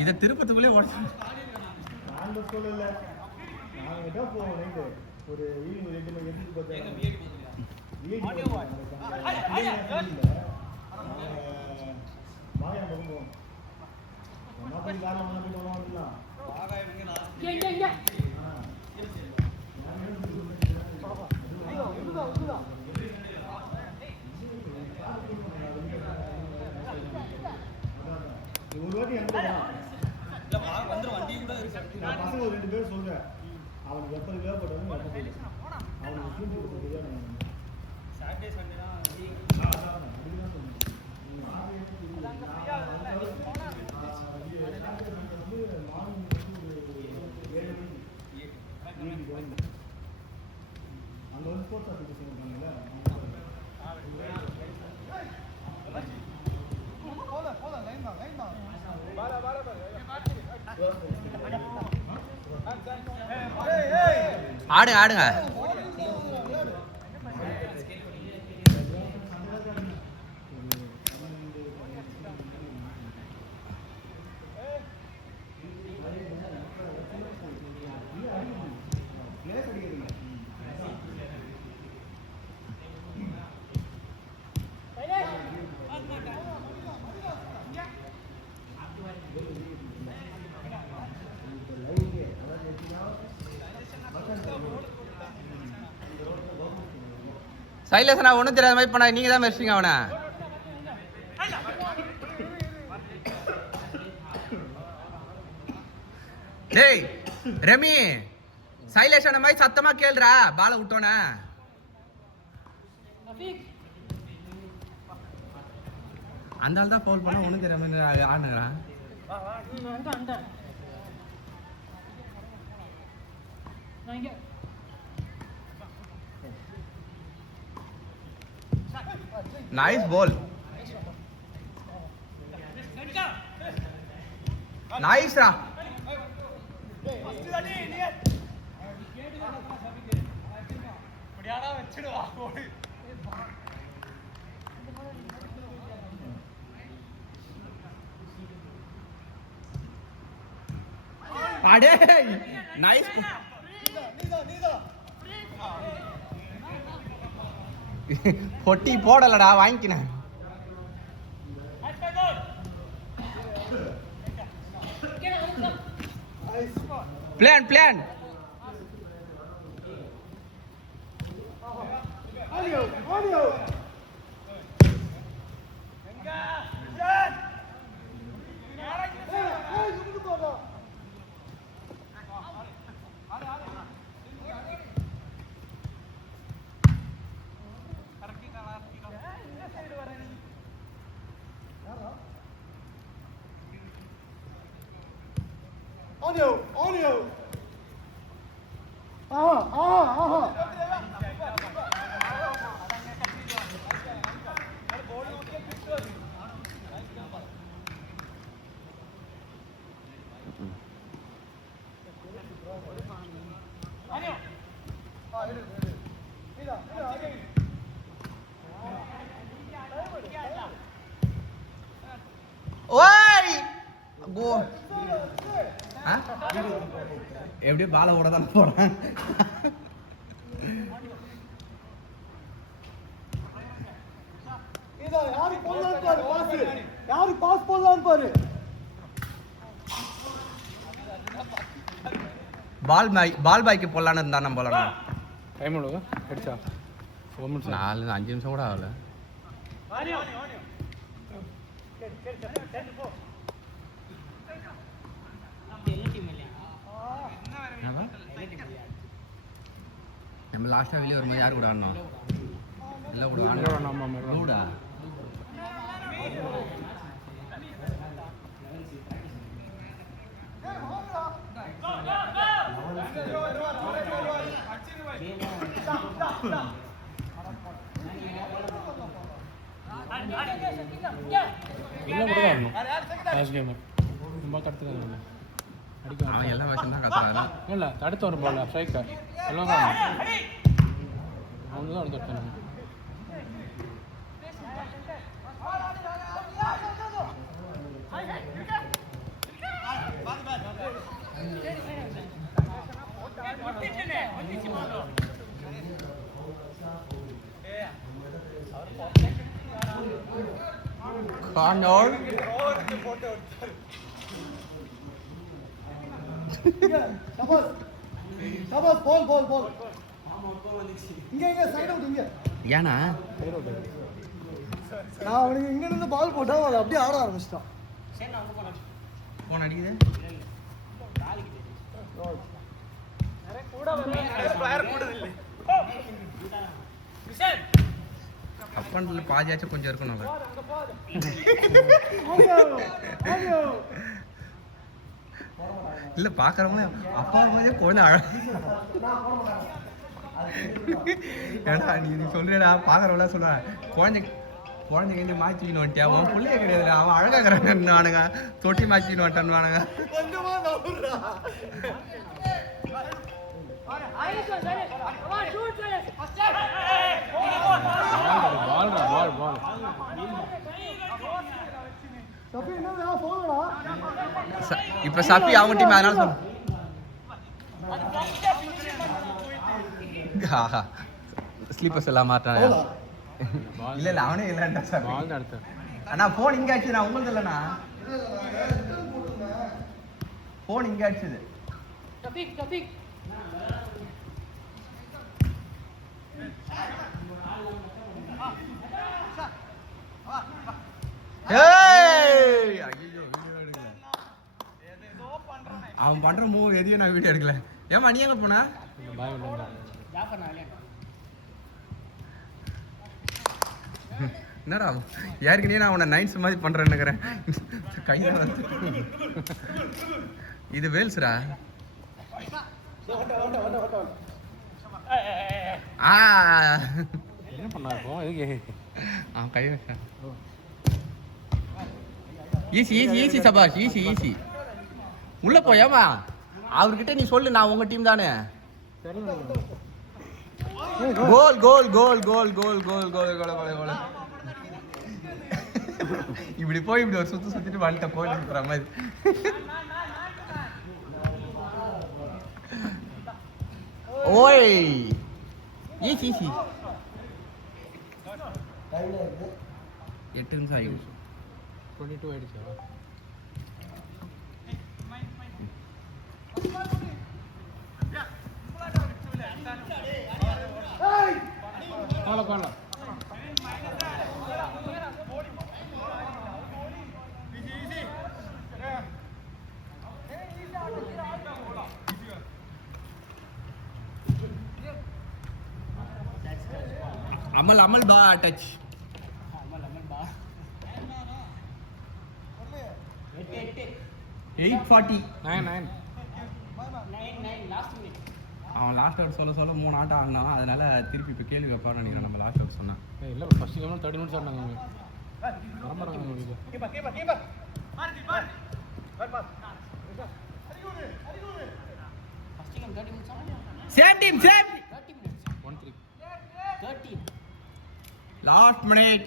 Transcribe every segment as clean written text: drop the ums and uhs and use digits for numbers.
இதை திருப்பத்துக்குள்ளே உடச்சு ஒரு ஈவினிங் 2 மணி எடுத்து மாயா போகும் ஒரு வாட்டி பசங்க 2 பேர் சொல்றேன் அவனுக்கு எப்போ தேவைப்பட்டாலும் அவனுக்கு சாட்டர்டே சண்டே தான் அங்கே வந்து ஸ்போர்ட்ஸ் அசோசியேஷன் இருக்காங்கல்ல ஆடுங்க ஆடுங்க சைலசனா ஒன்றும் தெரியாத மாதிரி பண்ணா நீங்க தான் மெர்சிங்க அவனை. டேய் ரெமி சைலேஷன மாதிரி சத்தமா கேளுடா பால விட்டோனே. அந்த ஆள் தான் ஃபவுல் பண்ணா ஒன்றும் தெரியாம ஆடுறான். Nice ball. Nice ra. Ade nice. பொட்டி போடலடா வாங்கிக்கினேன். Plan plan Audio. ஓய் கோ எப்படியே பால ஓட தான் போறேன். யாரு பாஸ் போடலாம் பாரு. பால் பாய்க்கு போடலான்னு இருந்தா நம்ம போலாம். டைம் எவ்வளவு அடிச்சா? 4-5 நிமிஷம் கூட ஆகல. நம்ம லாஸ்டா வெளியே வரும்போது யாரு கூட ஆடணும்? இல்லை கூட ஆடா அவன் எல்லா வருஷம் தான் கத்துறாரு. இல்லை தடுத்து வரும் போல ஸ்ட்ரைக்கர் எல்லாம் அவங்க தான் எடுத்துட்டாங்க. கார்னர் சபாஸ் பால் பால் பால் இங்க சைடு அவுட் இங்க ஏனா நான் அவனுக்கு இங்க இருந்து பால் போட்டா அவன் அப்படியே ஆட ஆரம்பிச்சிட்டான். போன் அடிக்குது அப்பன்ல பாதியாச்சும் கொஞ்சம் இருக்கணும் இல்ல பாக்குறவங்க அப்பா மாதிரியே குழந்தை ஏடா நீ சொல்றா பாக்குறவங்கள சொல்ற குழந்தை கையில மாச்சின்னு வந்துட்டியா அவன் பிள்ளைய கிடையாது அவன் அழகாக்குறானுங்க தொட்டி மாச்சின்னு வந்துட்டானுவானுங்க இப்ப சப்பி அவங்க டீம் அதனால சொல்லு ஸ்லீப்பர்ஸ் எல்லாம் மாட்டானே இல்ல இல்ல அவனே இல்லடா சார் பால் அடுத்து அண்ணா போன் இங்க ஆச்சு நான் உங்களுக்கு இல்லண்ணா போன் இங்க ஆச்சுது Topik. ஏய் ஐயோ அவன் பண்ற மூவ் எதையும் நான் வீடியோ எடுக்கல ஏமா நீ எங்க போனா பாய் வந்தா என்னடா யாருக்குனே நான் அவனை நைன்ஸ் மாதிரி பண்றேன்னு நினைக்கிறேன் கையில இது வேல்ஸ்ரா என்ன பண்ணா இப்போ இதுக்கு அவன் கை வச்சா ஈஸி சபாஷ் ஈஸி உள்ள போயாமா அவர்கிட்ட நீ சொல்லு நான் உங்க டீம் தானே கோல் இப்படி போய் இப்படி ஒரு சுத்திட்டு வந்துட்ட கோயில் இருக்கிற மாதிரி ஓய் ஈஸி 8 நிமிஷம் ஆயிடுச்சு 22 ஆயிடுச்சா போலாம் அமல் பா டச் 8:40 9 அவன் லாஸ்ட் ஓவர் சொல்ல 3 ஆட்டம் ஆடினான் அதனால திருப்பி இப்போ கேள்வி வைப்பான்னு நினைக்கிறேன் நம்ம லாஸ்ட் ஓவர் சொன்னா இல்ல ஃபர்ஸ்ட் கேம் 30 நிமிஷம் ஆடுனாங்க same team 1-3 last minute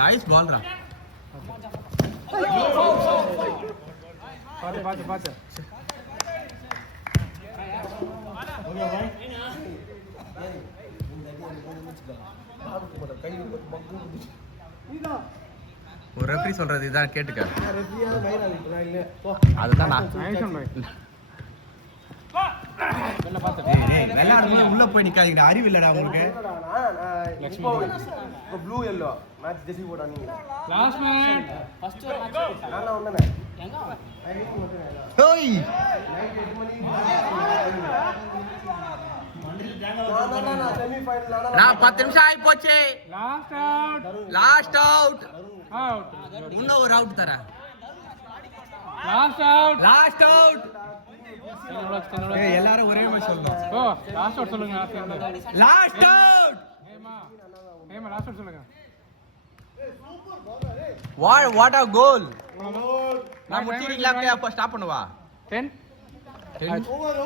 nice ball ரா பாத்து ஒரு ரெஃப்ரி சொல்றது இதான் கேட்டுக்க அதுதான் நான் விளையாடும்போது உள்ள போய் நிக்காதீங்க அறிவு இல்லடா உங்களுக்கு ப்ளூ எல்லோ மேட்ச் ஜெர்சி போடா நீ லாஸ்ட் மினிட் First ஒரு match நானா வந்தனே எங்க அவன்? ஓய் நைட் 8 மணி நான் செமி ஃபைனல் நான் 10 நிமிஷம் ஆயி போச்சு லாஸ்ட் அவுட் இன்னும் ஒரு அவுட் தரேன் லாஸ்ட் அவுட் ஏய் எல்லாரும் ஒரே மாதிரி சொல்லணும் லாஸ்ட் அவுட் சொல்லுங்க லாஸ்ட் அவுட் லாஸ்ட் அவுட் சொல்லுங்க what a goal நான் முடிச்சிருக்கீங்களா அப்ப ஸ்டாப் பண்ணுவா 10 ஓவர்